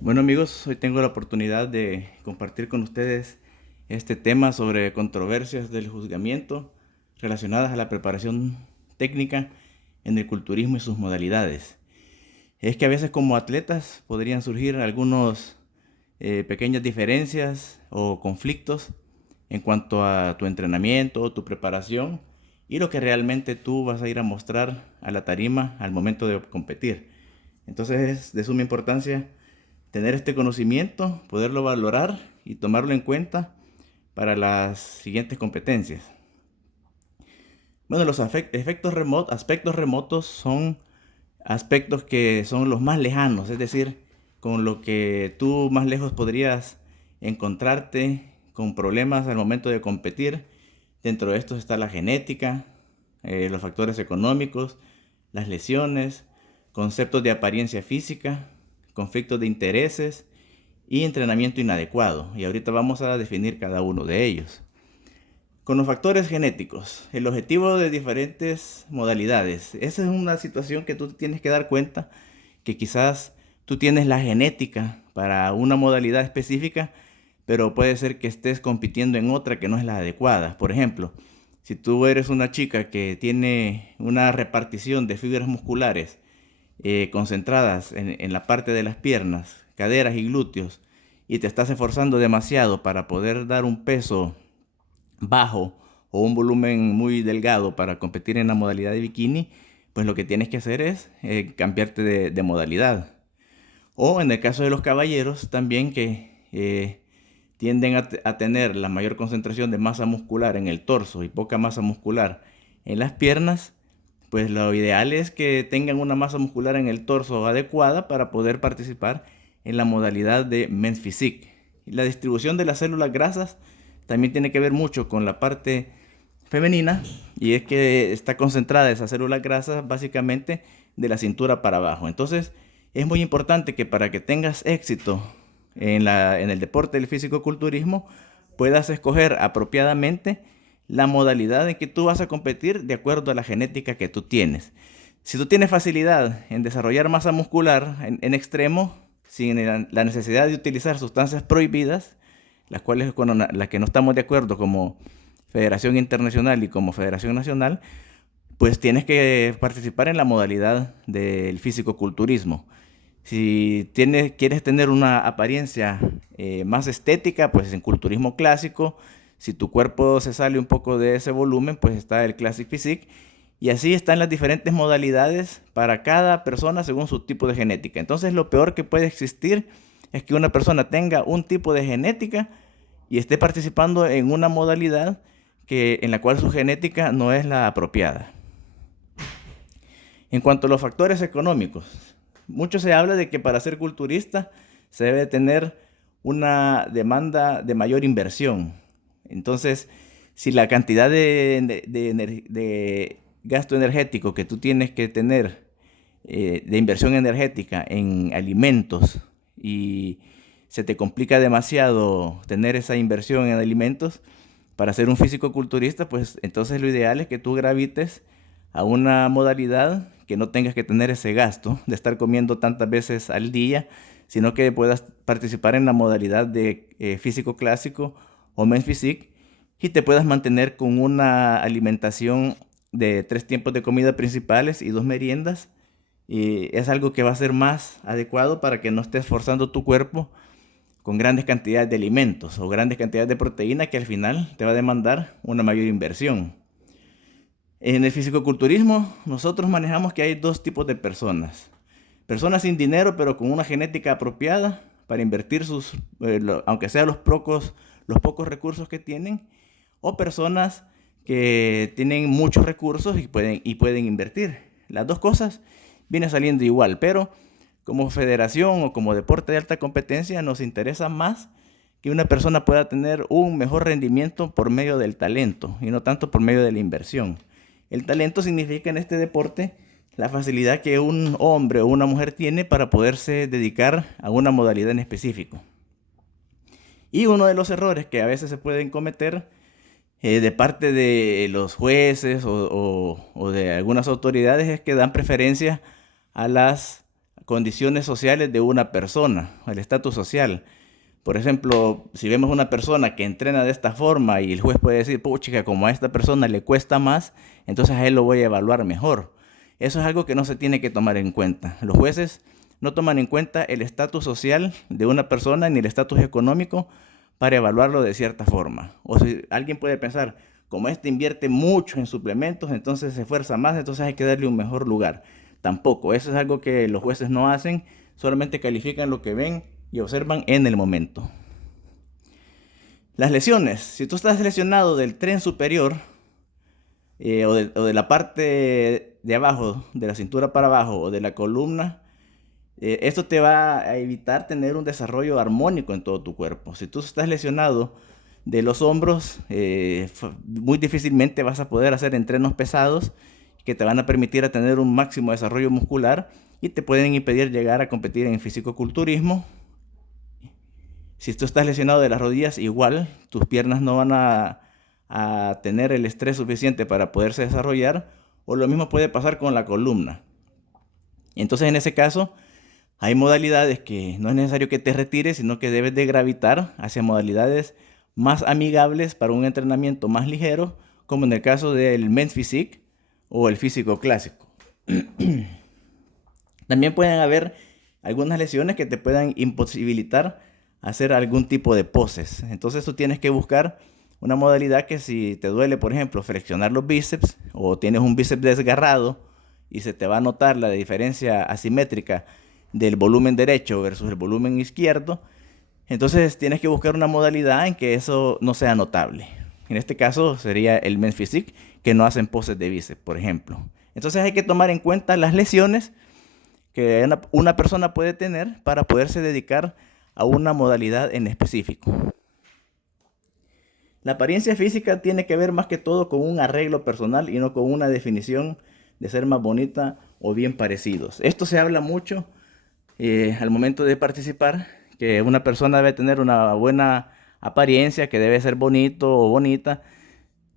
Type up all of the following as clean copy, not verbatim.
Bueno amigos, hoy tengo la oportunidad de compartir con ustedes este tema sobre controversias del juzgamiento relacionadas a la preparación técnica en el culturismo y sus modalidades. Es que a veces como atletas podrían surgir algunos pequeñas diferencias o conflictos en cuanto a tu entrenamiento, tu preparación y lo que realmente tú vas a ir a mostrar a la tarima al momento de competir. Entonces es de suma importancia tener este conocimiento, poderlo valorar y tomarlo en cuenta para las siguientes competencias. Bueno, los aspectos remotos son aspectos que son los más lejanos, es decir, con lo que tú más lejos podrías encontrarte con problemas al momento de competir. Dentro de estos está la genética, los factores económicos, las lesiones, conceptos de apariencia física, conflictos de intereses y entrenamiento inadecuado. Y ahorita vamos a definir cada uno de ellos. Con los factores genéticos, el objetivo de diferentes modalidades. Esa es una situación que tú tienes que dar cuenta que quizás tú tienes la genética para una modalidad específica, pero puede ser que estés compitiendo en otra que no es la adecuada. Por ejemplo, si tú eres una chica que tiene una repartición de fibras musculares concentradas en la parte de las piernas, caderas y glúteos, y te estás esforzando demasiado para poder dar un peso bajo o un volumen muy delgado para competir en la modalidad de bikini, pues lo que tienes que hacer es cambiarte de modalidad. O en el caso de los caballeros también que tienden a tener la mayor concentración de masa muscular en el torso y poca masa muscular en las piernas, pues lo ideal es que tengan una masa muscular en el torso adecuada para poder participar en la modalidad de Men's Physique. La distribución de las células grasas también tiene que ver mucho con la parte femenina, y es que está concentrada esas células grasas básicamente de la cintura para abajo. Entonces es muy importante que para que tengas éxito en el deporte del fisicoculturismo puedas escoger apropiadamente la modalidad en que tú vas a competir de acuerdo a la genética que tú tienes. Si tú tienes facilidad en desarrollar masa muscular en extremo, sin la necesidad de utilizar sustancias prohibidas, las cuales con las que no estamos de acuerdo como Federación Internacional y como Federación Nacional, pues tienes que participar en la modalidad del fisicoculturismo. Si quieres tener una apariencia más estética, pues en culturismo clásico. Si tu cuerpo se sale un poco de ese volumen, pues está el Classic Physique. Y así están las diferentes modalidades para cada persona según su tipo de genética. Entonces lo peor que puede existir es que una persona tenga un tipo de genética y esté participando en una modalidad en la cual su genética no es la apropiada. En cuanto a los factores económicos, mucho se habla de que para ser culturista se debe tener una demanda de mayor inversión. Entonces, si la cantidad de gasto energético que tú tienes que tener de inversión energética en alimentos y se te complica demasiado tener esa inversión en alimentos para ser un físico culturista, pues entonces lo ideal es que tú gravites a una modalidad que no tengas que tener ese gasto de estar comiendo tantas veces al día, sino que puedas participar en la modalidad de físico clásico o men's physique y te puedas mantener con una alimentación de 3 tiempos de comida principales y 2 meriendas. Y es algo que va a ser más adecuado para que no estés forzando tu cuerpo con grandes cantidades de alimentos o grandes cantidades de proteína que al final te va a demandar una mayor inversión. En el fisicoculturismo nosotros manejamos que hay dos tipos de personas. Personas sin dinero pero con una genética apropiada para invertir aunque sea los pocos recursos que tienen, o personas que tienen muchos recursos y pueden invertir. Las dos cosas vienen saliendo igual, pero como federación o como deporte de alta competencia nos interesa más que una persona pueda tener un mejor rendimiento por medio del talento y no tanto por medio de la inversión. El talento significa en este deporte la facilidad que un hombre o una mujer tiene para poderse dedicar a una modalidad en específico. Y uno de los errores que a veces se pueden cometer de parte de los jueces o de algunas autoridades es que dan preferencia a las condiciones sociales de una persona, el estatus social. Por ejemplo, si vemos una persona que entrena de esta forma y el juez puede decir, pucha, como a esta persona le cuesta más, entonces a él lo voy a evaluar mejor. Eso es algo que no se tiene que tomar en cuenta. Los jueces no toman en cuenta el estatus social de una persona ni el estatus económico para evaluarlo de cierta forma. O si alguien puede pensar, como este invierte mucho en suplementos, entonces se esfuerza más, entonces hay que darle un mejor lugar. Tampoco, eso es algo que los jueces no hacen, solamente califican lo que ven y observan en el momento. Las lesiones. Si tú estás lesionado del tren superior o de la parte de abajo, de la cintura para abajo o de la columna, esto te va a evitar tener un desarrollo armónico en todo tu cuerpo. Si tú estás lesionado de los hombros, muy difícilmente vas a poder hacer entrenos pesados que te van a permitir a tener un máximo desarrollo muscular y te pueden impedir llegar a competir en fisicoculturismo. Si tú estás lesionado de las rodillas, igual tus piernas no van a tener el estrés suficiente para poderse desarrollar, o lo mismo puede pasar con la columna. Entonces, en ese caso, hay modalidades que no es necesario que te retires, sino que debes de gravitar hacia modalidades más amigables para un entrenamiento más ligero, como en el caso del Men's Physique o el físico clásico. También pueden haber algunas lesiones que te puedan imposibilitar hacer algún tipo de poses. Entonces tú tienes que buscar una modalidad que, si te duele, por ejemplo, flexionar los bíceps o tienes un bíceps desgarrado y se te va a notar la diferencia asimétrica del volumen derecho versus el volumen izquierdo, entonces tienes que buscar una modalidad en que eso no sea notable. En este caso sería el Men's Physique, que no hacen poses de bíceps, por ejemplo. Entonces hay que tomar en cuenta las lesiones que una persona puede tener para poderse dedicar a una modalidad en específico. La apariencia física tiene que ver más que todo con un arreglo personal y no con una definición de ser más bonita o bien parecidos. Esto se habla mucho al momento de participar, que una persona debe tener una buena apariencia, que debe ser bonito o bonita,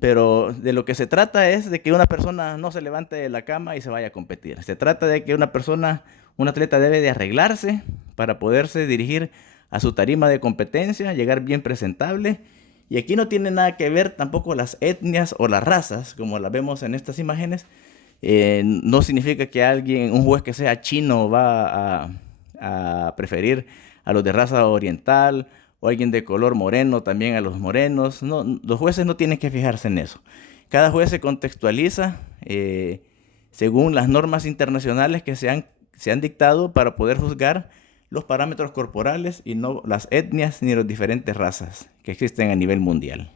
pero de lo que se trata es de que una persona no se levante de la cama y se vaya a competir. Se trata de que un atleta debe de arreglarse para poderse dirigir a su tarima de competencia, llegar bien presentable. Y aquí no tiene nada que ver tampoco las etnias o las razas, como las vemos en estas imágenes. No significa que un juez que sea chino va a preferir a los de raza oriental, o alguien de color moreno también a los morenos. No, los jueces no tienen que fijarse en eso. Cada juez se contextualiza según las normas internacionales que se han dictado para poder juzgar los parámetros corporales y no las etnias ni las diferentes razas que existen a nivel mundial.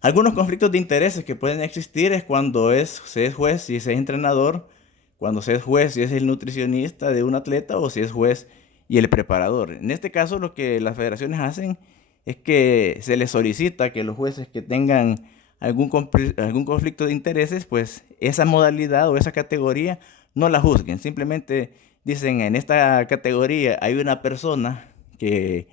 Algunos conflictos de intereses que pueden existir es cuando se es juez y se es entrenador, cuando se es juez y es el nutricionista de un atleta, o si es juez y el preparador. En este caso, lo que las federaciones hacen es que se les solicita que los jueces que tengan algún conflicto de intereses, pues esa modalidad o esa categoría no la juzguen. Simplemente dicen, en esta categoría hay una persona que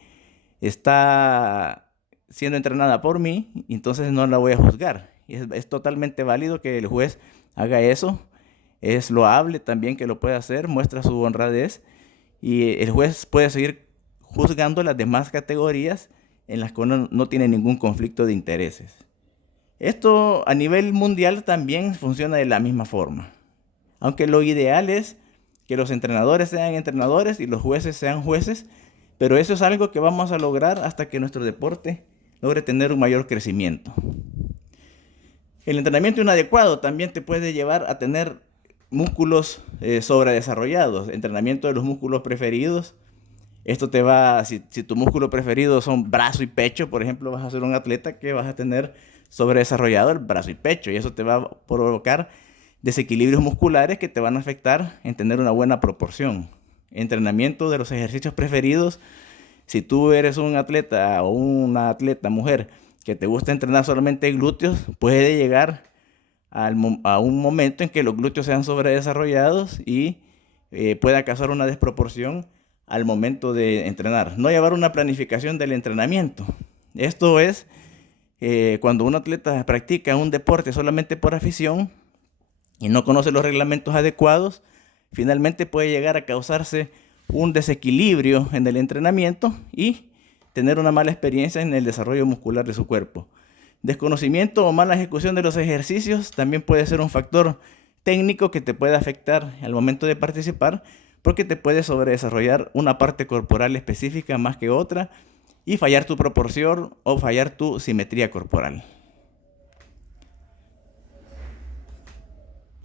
está siendo entrenada por mí, entonces no la voy a juzgar. Y es totalmente válido que el juez haga eso. Es loable también que lo pueda hacer, muestra su honradez, y el juez puede seguir juzgando las demás categorías en las que uno no tiene ningún conflicto de intereses. Esto a nivel mundial también funciona de la misma forma. Aunque lo ideal es que los entrenadores sean entrenadores y los jueces sean jueces, pero eso es algo que vamos a lograr hasta que nuestro deporte logre tener un mayor crecimiento. El entrenamiento inadecuado también te puede llevar a tener músculos sobredesarrollados, entrenamiento de los músculos preferidos. Esto si tu músculo preferido son brazo y pecho, por ejemplo, vas a ser un atleta que vas a tener sobredesarrollado el brazo y pecho, y eso te va a provocar desequilibrios musculares que te van a afectar en tener una buena proporción. Entrenamiento de los ejercicios preferidos. Si tú eres un atleta o una atleta mujer que te gusta entrenar solamente glúteos, puede llegar a un momento en que los glúteos sean sobredesarrollados y pueda causar una desproporción al momento de entrenar. No llevar una planificación del entrenamiento. Esto es cuando un atleta practica un deporte solamente por afición y no conoce los reglamentos adecuados, finalmente puede llegar a causarse un desequilibrio en el entrenamiento y tener una mala experiencia en el desarrollo muscular de su cuerpo. Desconocimiento o mala ejecución de los ejercicios también puede ser un factor técnico que te puede afectar al momento de participar, porque te puede sobredesarrollar una parte corporal específica más que otra y fallar tu proporción o fallar tu simetría corporal.